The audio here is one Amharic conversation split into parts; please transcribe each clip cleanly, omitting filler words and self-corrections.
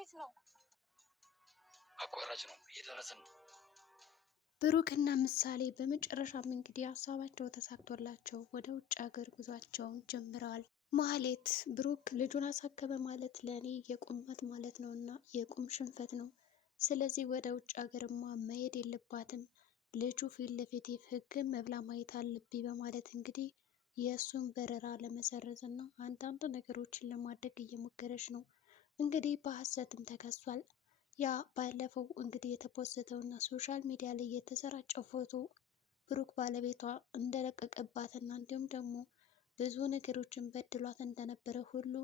ወዴት ነው? አቋራጭ ነው፣ እየደረስን ነው። ብሩክና ምሳሌ በመጨረሻም እንግዲህ ሀሳባቸው ተሳክቶላቸው ወደ ውጭ ሀገር ጉዟቸውን ጀምረዋል። ማህሌት ብሩክ ልጁን አሳከመ ማለት ለእኔ የቁመት ማለት ነው እና የቁም ሽንፈት ነው። ስለዚህ ወደ ውጭ ሀገርማ መሄድ የለባትም ልጁ ፊት ለፊት ህግን መብላ ማየት አለብኝ በማለት እንግዲህ የእሱን በረራ ለመሰረዝ እና አንዳንድ ነገሮችን ለማድረግ እየሞከረች ነው። እንግዲህ በሀሰትም ተከሷል። ያ ባለፈው እንግዲህ የተፖስተው እና ሶሻል ሚዲያ ላይ የተሰራጨው ፎቶ ብሩክ ባለቤቷ እንደለቀቀባት እና እንዲሁም ደግሞ ብዙ ነገሮችን በድሏት እንደነበረ ሁሉ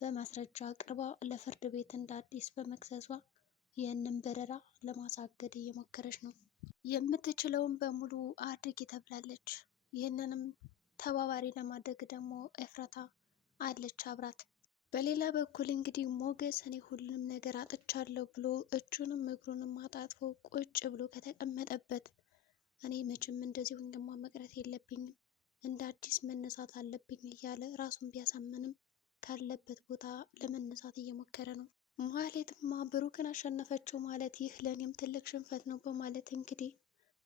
በማስረጃ አቅርባ ለፍርድ ቤት እንደ አዲስ በመክሰሷ ይህንን በረራ ለማሳገድ እየሞከረች ነው። የምትችለውን በሙሉ አድርጊ ተብላለች። ይህንንም ተባባሪ ለማድረግ ደግሞ ኤፍራታ አለች አብራት። በሌላ በኩል እንግዲህ ሞገስ እኔ ሁሉንም ነገር አጥቻለሁ ብሎ እጁንም እግሩንም አጣጥፎ ቁጭ ብሎ ከተቀመጠበት እኔ መቼም እንደዚሁ እንደማ መቅረት የለብኝም እንደ አዲስ መነሳት አለብኝ እያለ ራሱን ቢያሳምንም ካለበት ቦታ ለመነሳት እየሞከረ ነው። ማህሌትማ ብሩክን አሸነፈችው ማለት ይህ ለእኔም ትልቅ ሽንፈት ነው በማለት እንግዲህ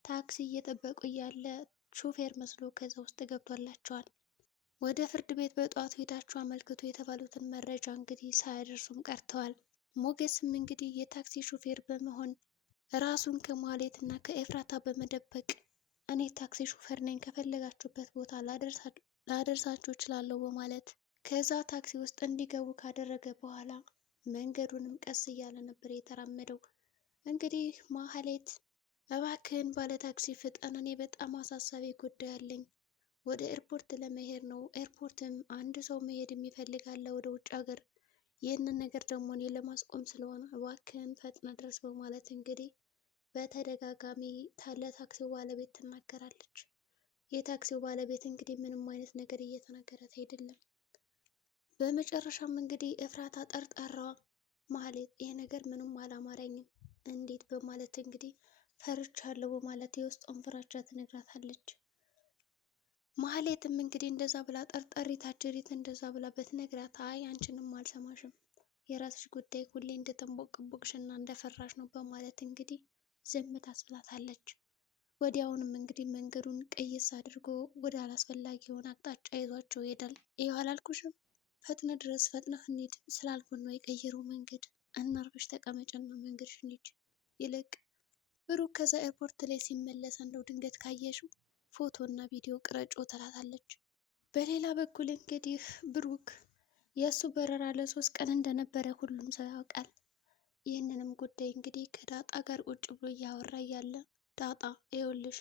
ታክሲ እየጠበቁ እያለ ሾፌር መስሎ ከዛ ውስጥ ገብቶላቸዋል። ወደ ፍርድ ቤት በጠዋቱ ሄዳችሁ አመልክቱ የተባሉትን መረጃ እንግዲህ ሳያደርሱም ቀርተዋል። ሞገስም እንግዲህ የታክሲ ሾፌር በመሆን ራሱን ከማህሌት እና ከኤፍራታ በመደበቅ እኔ ታክሲ ሾፌር ነኝ ከፈለጋችሁበት ቦታ ላደርሳችሁ እችላለሁ በማለት ከዛ ታክሲ ውስጥ እንዲገቡ ካደረገ በኋላ መንገዱንም ቀስ እያለ ነበር የተራመደው። እንግዲህ ማህሌት እባክህን ባለ ታክሲ ፍጠን፣ እኔ በጣም አሳሳቢ ጉዳይ አለኝ፣ ወደ ኤርፖርት ለመሄድ ነው። ኤርፖርትም አንድ ሰው መሄድ የሚፈልጋለ ወደ ውጭ ሀገር፣ ይህንን ነገር ደግሞ እኔ ለማስቆም ስለሆነ እባክህን ፈጥነ ድረስ በማለት እንግዲህ በተደጋጋሚ ለታክሲው ባለቤት ትናገራለች። የታክሲው ባለቤት እንግዲህ ምንም አይነት ነገር እየተናገራት አይደለም። በመጨረሻም እንግዲህ ኤፍራታ ጠርጣራዋ ማህሌት ይሄ ነገር ምንም አላማረኝም እንዴት በማለት እንግዲህ ፈርቻለሁ በማለት የውስጧን ፍራቻ ትነግራታለች። ማህሌትም እንግዲህ እንደዛ ብላ ጠርጣሪት አጀሪት እንደዛ ብላ በትነግራት አይ አንቺንም አልሰማሽም የራስሽ ጉዳይ ሁሌ እንደተንቦቅቦቅሽና እንደፈራሽ ነው በማለት እንግዲህ ዝም ታስብላታለች። ወዲያውንም እንግዲህ መንገዱን ቀይስ አድርጎ ወደ አላስፈላጊ የሆነ አቅጣጫ ይዟቸው ይሄዳል። ይኸው አላልኩሽም ፈጥነ ድረስ ፈጥነህ እንሂድ ስላልኩን ነው የቀየረው መንገድ፣ እናርፈሽ ተቀመጭና መንገድሽን ሂጂ፣ ይልቅ ብሩክ ከዛ ኤርፖርት ላይ ሲመለስ እንደው ድንገት ካየሽው ፎቶ እና ቪዲዮ ቅረጮ ትላታለች። በሌላ በኩል እንግዲህ ብሩክ የእሱ በረራ ለ3 ቀን እንደነበረ ሁሉም ሰው ያውቃል። ይህንንም ጉዳይ እንግዲህ ከዳጣ ጋር ቁጭ ብሎ እያወራ እያለ ዳጣ ይኸውልሽ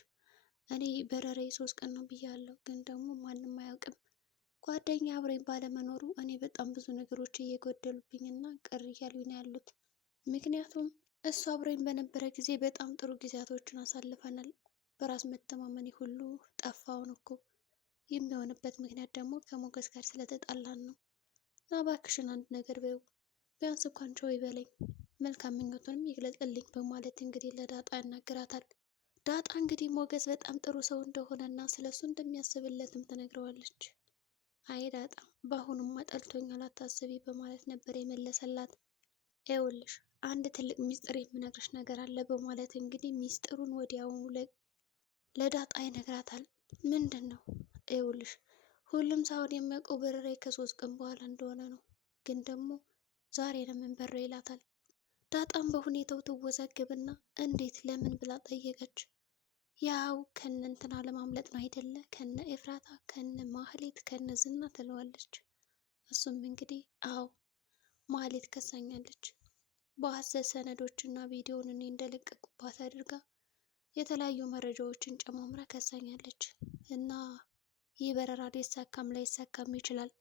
እኔ በረሬ 3 ቀን ነው ብያለሁ፣ ግን ደግሞ ማንም አያውቅም። ጓደኛ አብረኝ ባለመኖሩ እኔ በጣም ብዙ ነገሮች እየጎደሉብኝ እና ቅር እያሉኝ ነው ያሉት። ምክንያቱም እሱ አብረኝ በነበረ ጊዜ በጣም ጥሩ ጊዜያቶችን አሳልፈናል። በራስ መተማመኔ ሁሉ ጠፋውን እኮ። የሚሆንበት ምክንያት ደግሞ ከሞገስ ጋር ስለተጣላን ነው። እና እባክሽን አንድ ነገር በይው፣ ቢያንስ እንኳን ቸው ይበለኝ፣ መልካም ምኞቱንም ይግለጽልኝ በማለት እንግዲህ ለዳጣ ያናግራታል። ዳጣ እንግዲህ ሞገስ በጣም ጥሩ ሰው እንደሆነ እና ስለሱ እንደሚያስብለትም ትነግረዋለች። አይ ዳጣ በአሁኑማ ጠልቶኛል አታስቢ በማለት ነበር የመለሰላት። ይኸውልሽ አንድ ትልቅ ሚስጥር የምነግርሽ ነገር አለ በማለት እንግዲህ ሚስጥሩን ወዲያውኑ ለዳጣ ይነግራታል። ምንድን ነው? ይኸውልሽ ሁሉም ሳይሆን የሚያውቀው በረራዬ ከ3 ቀን በኋላ እንደሆነ ነው፣ ግን ደግሞ ዛሬ ለምን በረ ይላታል። ዳጣም በሁኔታው ትወዛገብና እንዴት ለምን ብላ ጠየቀች። ያው ከነ እንትና ለማምለጥ ነው አይደለ? ከነ ኤፍራታ፣ ከነ ማህሌት፣ ከነ ዝና ትለዋለች። እሱም እንግዲህ አዎ ማህሌት ከሳኛለች፣ በሐሰት ሰነዶች እና ቪዲዮውን እኔ እንደለቀቁባት አድርጋ የተለያዩ መረጃዎችን ጨማምራ ከሳኛለች እና ይህ በረራ ሊሳካም ላይሳካም ይችላል።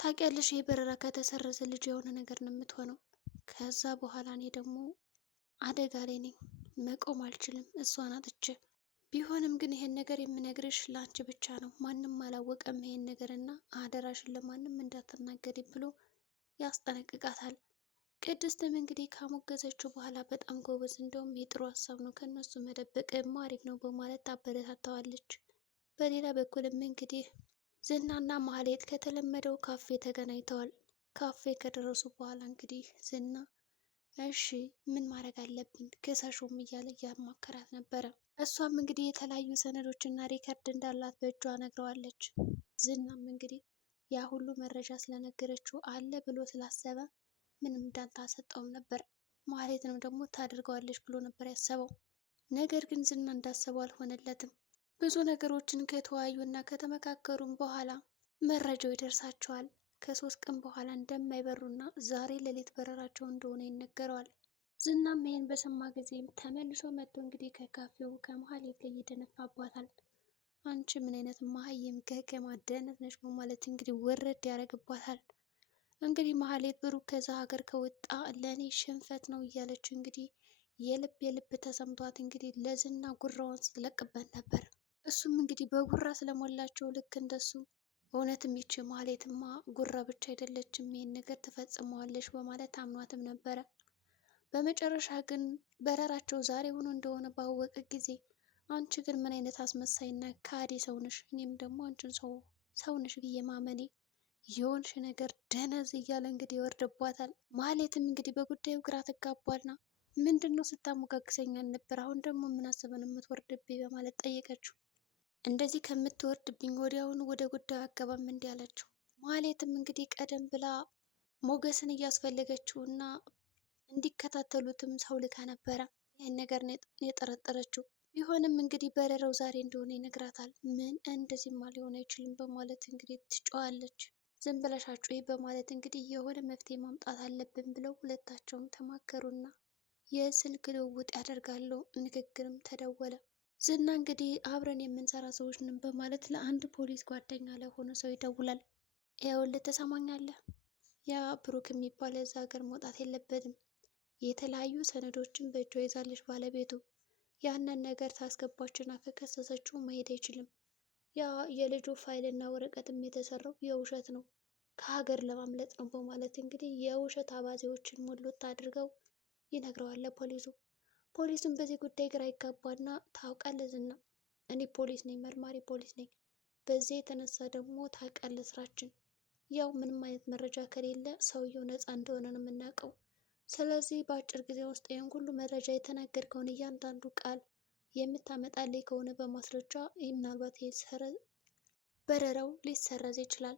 ታውቂያለሽ ይህ በረራ ከተሰረዘ ልጅ የሆነ ነገር ነው የምትሆነው። ከዛ በኋላ እኔ ደግሞ አደጋ ላይ ነኝ፣ መቆም አልችልም እሷን አጥቼ። ቢሆንም ግን ይሄን ነገር የምነግርሽ ለአንቺ ብቻ ነው፣ ማንም አላወቀም ይሄን ነገር እና አደራሽን ለማንም እንዳትናገሪ ብሎ ያስጠነቅቃታል። ቅድስትም እንግዲህ ካሞገዘችው በኋላ በጣም ጎበዝ፣ እንደውም የጥሩ ሀሳብ ነው ከነሱ መደበቅ አሪፍ ነው በማለት ታበረታታዋለች። በሌላ በኩልም እንግዲህ ዝናና ማህሌት ከተለመደው ካፌ ተገናኝተዋል። ካፌ ከደረሱ በኋላ እንግዲህ ዝና እሺ ምን ማድረግ አለብን ክሰሹም እያለ እያማከራት ነበረ። እሷም እንግዲህ የተለያዩ ሰነዶችና ሪከርድ እንዳላት በእጇ ነግረዋለች። ዝናም እንግዲህ ያ ሁሉ መረጃ ስለነገረችው አለ ብሎ ስላሰበ ምንም እንዳልታሰጠውም ነበር። ማህሌትንም ደግሞ ታደርገዋለች ብሎ ነበር ያሰበው። ነገር ግን ዝና እንዳሰበው አልሆነለትም። ብዙ ነገሮችን ከተወያዩ እና ከተመካከሩም በኋላ መረጃው ይደርሳቸዋል። ከ3 ቀን በኋላ እንደማይበሩና ዛሬ ሌሊት በረራቸው እንደሆነ ይነገረዋል። ዝናም ይሄን በሰማ ጊዜም ተመልሶ መጥቶ እንግዲህ ከካፌው ከመሀሌት ላይ ይደነፋባታል። አንቺ ምን አይነት መሀይም ገገማ ደነት ነች በማለት እንግዲህ ወረድ ያደርግባታል። እንግዲህ መሀሌት ብሩክ ከዛ ሀገር ከወጣ ለእኔ ሽንፈት ነው እያለች እንግዲህ የልብ ተሰምቷት እንግዲህ ለዝና ጉራዋን ስትለቅበት ነበር። እሱም እንግዲህ በጉራ ስለሞላቸው ልክ እንደሱ እውነትም ይቺ መሀሌትማ ጉራ ብቻ አይደለችም ይህን ነገር ትፈጽመዋለች በማለት አምኗትም ነበረ። በመጨረሻ ግን በረራቸው ዛሬ ሆኖ እንደሆነ ባወቀ ጊዜ አንቺ ግን ምን አይነት አስመሳይና ከሃዲ ሰውነሽ፣ እኔም ደግሞ አንቺን ሰውነሽ ብዬ ማመኔ የሆንሽ ነገር ደነዝ እያለ እንግዲህ ይወርድባታል። ማህሌትም እንግዲህ በጉዳዩ ግራ ትጋባልና ምንድን ነው ስታሞጋግሰኝ ነበር፣ አሁን ደግሞ ምን አስበን የምትወርድብኝ በማለት ጠየቀችው። እንደዚህ ከምትወርድብኝ ወዲያውኑ ወደ ጉዳዩ አገባም እንዲህ አለችው። ማህሌትም እንግዲህ ቀደም ብላ ሞገስን እያስፈለገችው እና እንዲከታተሉትም ሰው ልካ ነበረ። ይህን ነገር የጠረጠረችው ቢሆንም እንግዲህ በረራው ዛሬ እንደሆነ ይነግራታል። ምን እንደዚህማ ሊሆን አይችልም በማለት እንግዲህ ትጮዋለች። ዝም ብለሽ አጩይ በማለት እንግዲህ የሆነ መፍትሄ ማምጣት አለብን ብለው ሁለታቸውም ተማከሩና የስልክ ልውውጥ ያደርጋሉ። ንግግርም ተደወለ። ዝና እንግዲህ አብረን የምንሰራ ሰዎች ነን በማለት ለአንድ ፖሊስ ጓደኛ ለሆነ ሰው ይደውላል። ይኸውልህ ትሰማኛለህ? ያ ብሩክ የሚባል እዛ ሀገር መውጣት የለበትም። የተለያዩ ሰነዶችን በእጇ ይዛለች ባለቤቱ። ያንን ነገር ታስገባችና ከከሰሰችው መሄድ አይችልም። ያ የልጁ ፋይልና ወረቀትም የተሰራው የውሸት ነው፣ ከሀገር ለማምለጥ ነው በማለት እንግዲህ የውሸት አባዜዎችን ሙሉት አድርገው ይነግረዋል ፖሊሱ። ፖሊሱም በዚህ ጉዳይ ግራ ይጋባና ታውቃለህ ዝና፣ እኔ ፖሊስ ነኝ፣ መርማሪ ፖሊስ ነኝ። በዚህ የተነሳ ደግሞ ታውቃለህ ስራችን፣ ያው ምንም አይነት መረጃ ከሌለ ሰውየው ነፃ እንደሆነ ነው የምናውቀው። ስለዚህ በአጭር ጊዜ ውስጥ ይህን ሁሉ መረጃ የተናገርከውን እያንዳንዱ ቃል የምታመጣልኝ ከሆነ በማስረጃ ይህ ምናልባት በረራው ሊሰረዝ ይችላል።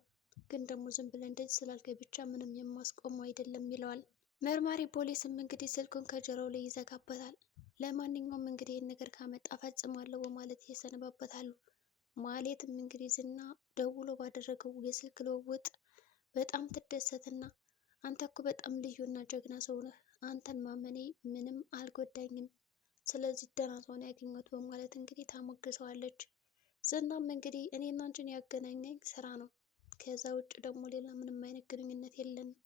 ግን ደግሞ ዝም ብለህ እንደዚህ ስላልከኝ ብቻ ምንም የማስቆመው አይደለም ይለዋል። መርማሪ ፖሊስም እንግዲህ ስልኩን ከጆሮው ላይ ይዘጋበታል። ለማንኛውም እንግዲህ ይህን ነገር ካመጣ ፈጽማለሁ በማለት እየሰነባበታሉ። ማህሌትም እንግዲህ ዝና ደውሎ ባደረገው የስልክ ልውውጥ በጣም ትደሰትና አንተ እኮ በጣም ልዩና ጀግና ሰው ነህ፣ አንተን ማመኔ ምንም አልጎዳኝም፣ ስለዚህ ደህና ሰው ነው ያገኘሁት በማለት እንግዲህ ታሞግሰዋለች። ዝናም እንግዲህ እኔና አንቺን ያገናኘኝ ስራ ነው፣ ከዛ ውጭ ደግሞ ሌላ ምንም አይነት ግንኙነት የለንም፣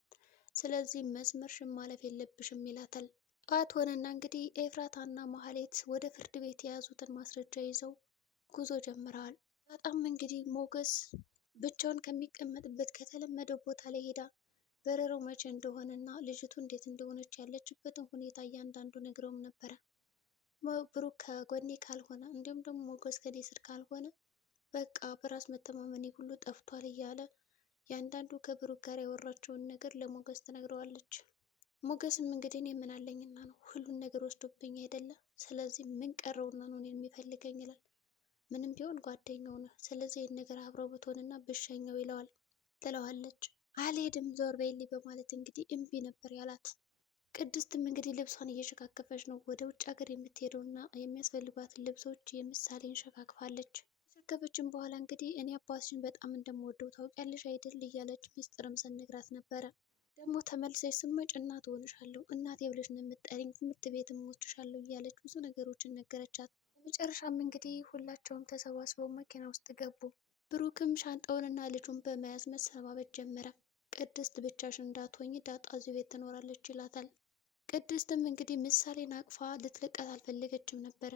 ስለዚህ መስመርሽን ማለፍ የለብሽም ይላታል። ጠዋት ሆነና እንግዲህ ኤፍራታና ማህሌት ወደ ፍርድ ቤት የያዙትን ማስረጃ ይዘው ጉዞ ጀምረዋል። በጣም እንግዲህ ሞገስ ብቻውን ከሚቀመጥበት ከተለመደው ቦታ ላይ ሄዳ በረራው መቼ እንደሆነ እና ልጅቱ እንዴት እንደሆነች ያለችበትን ሁኔታ እያንዳንዱ ነግረውም ነበረ። ብሩክ ከጎኔ ካልሆነ እንዲሁም ደግሞ ሞገስ ከኔ ስር ካልሆነ በቃ በራስ መተማመኔ ሁሉ ጠፍቷል እያለ ያንዳንዱ ከብሩክ ጋር ያወራቸውን ነገር ለሞገስ ትነግረዋለች። ሞገስም እንግዲህ እኔ ምን አለኝና ነው ሁሉን ነገር ወስዶብኝ አይደለ? ስለዚህ ምን ቀረውና ነው እኔን የሚፈልገኝ ይላል። ምንም ቢሆን ጓደኛው ነው፣ ስለዚህ ይህን ነገር አብረው ብትሆንና ብሸኘው ይለዋል። ትለዋለች። አልሄድም ዞር በይልኝ በማለት እንግዲህ እምቢ ነበር ያላት። ቅድስትም እንግዲህ ልብሷን እየሸካከፈች ነው። ወደ ውጭ ሀገር የምትሄደውና የሚያስፈልጓትን ልብሶች የምሳሌን ሸካክፋለች። ከሸከፈችም በኋላ እንግዲህ እኔ አባትሽን በጣም እንደምወደው ታውቂያለሽ አይደል እያለች ሚስጥርም ሰነግራት ነበረ። ደግሞ ተመልሰሽ ስመጭ እናት ሆንሻለሁ፣ እናቴ ብለሽ ነው የምትጠሪኝ፣ ትምህርት ቤትም ወስድሻለሁ እያለች ብዙ ነገሮችን ነገረቻት። በመጨረሻም እንግዲህ ሁላቸውም ተሰባስበው መኪና ውስጥ ገቡ። ብሩክም ሻንጣውንና ልጁን በመያዝ መሰነባበት ጀመረ። ቅድስት ብቻሽን እንዳትሆኝ ዳጣ እዚህ ቤት ትኖራለች ይላታል። ቅድስትም እንግዲህ ምሳሌን አቅፋ ልትለቃት አልፈለገችም ነበረ፣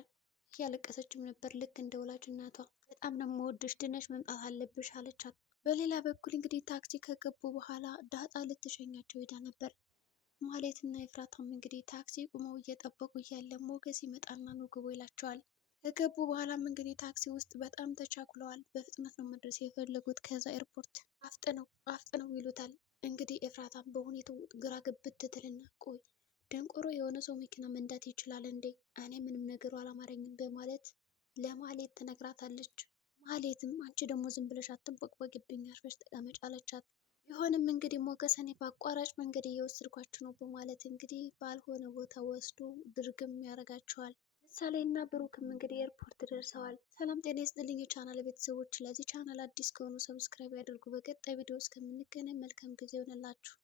እያለቀሰችም ነበር ልክ እንደ ወላጅ እናቷ። በጣም ነው የምወድሽ፣ ድነሽ መምጣት አለብሽ አለቻት። በሌላ በኩል እንግዲህ ታክሲ ከገቡ በኋላ ዳጣ ልትሸኛቸው ሄዳ ነበር። ማህሌትና ኤፍራታም እንግዲህ ታክሲ ቁመው እየጠበቁ እያለ ሞገስ ይመጣና ኑ ግቡ ይላቸዋል። ከገቡ በኋላም እንግዲህ ታክሲ ውስጥ በጣም ተቻኩለዋል። በፍጥነት ነው መድረስ የፈለጉት ከዛ ኤርፖርት። አፍጥነው ይሉታል። እንግዲህ ኤፍራታም በሁኔታው ግራ ግብት ትልና ቆይ ደንቆሮ የሆነ ሰው መኪና መንዳት ይችላል እንዴ? እኔ ምንም ነገሩ አላማረኝም በማለት ለማህሌት ትነግራታለች። ማህሌትም አንቺ ደግሞ ዝም ብለሽ አትንቦቅቦቅብኝ አርፈሽ ተቀመጭ አለቻት። ቢሆንም እንግዲህ ሞገስ እኔ በአቋራጭ መንገድ እየወሰድኳችሁ ነው በማለት እንግዲህ ባልሆነ ቦታ ወስዶ ድርግም ያደርጋቸዋል። ምሳሌ እና ብሩክም እንግዲህ ኤርፖርት ደርሰዋል። ሰላም ጤና ይስጥልኝ የቻናል ቤተሰቦች፣ ለዚህ ቻናል አዲስ ከሆኑ ሰብስክራይብ ያድርጉ። በቀጣይ ቪዲዮ እስከምንገናኝ መልካም ጊዜ ይሆንላችሁ።